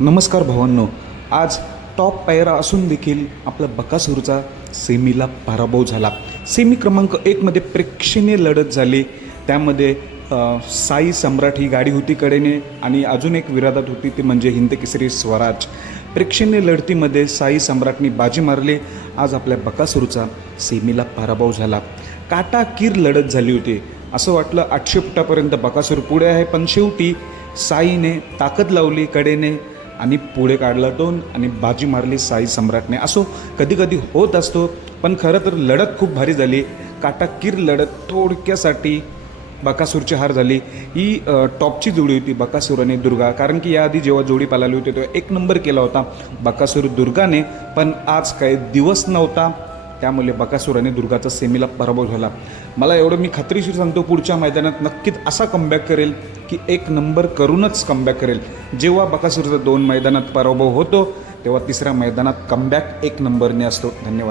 नमस्कार भावांनो आज टॉप पायरा असून देखील आपला बकासूरचा सेमीला पराभव झाला. सेमी क्रमांक एकमध्ये प्रेक्षणीय लढत झाली. त्यामध्ये साई सम्राट ही गाडी होती कडेने आणि अजून एक विरादात होती ती म्हणजे हिंद केसरी स्वराज. प्रेक्षणीय लढतीमध्ये साई सम्राटनी बाजी मारली. आज आपल्या बकासूरचा सेमीला पराभव झाला. काटाकीर लढत झाली होती. असं वाटलं आठशे फुटापर्यंत बकासूर पुढे आहे पण शेवटी साईने ताकद लावली कडेने. आणि पुढे काढला दोन आणि बाजी मारली साई सम्राटने. असो कधी कधी होत असतो पण खरं तर लढत खूप भारी झाली. काटाकीर लढत थोडक्यासाठी बकासूरची हार झाली. ही टॉपची जोडी होती बकासूर आणि दुर्गा. कारण की याआधी जेव्हा जोडी पालाली होती तेव्हा एक नंबर केला होता बकासूर दुर्गाने पण आज काही दिवस नव्हता. त्यामुळे बकासूर आणि दुर्गाचा सेमीला पराभव झाला. मला एवढं मी खात्रीशीर सांगतो पुढच्या मैदानात नक्कीच असा कमबॅक करेल की एक नंबर करूनच कमबॅक करेल. जेव्हा बकासूरचा दोन मैदानात पराभव होतो तेव्हा तिसऱ्या मैदानात कमबॅक एक नंबरने असतो. धन्यवाद.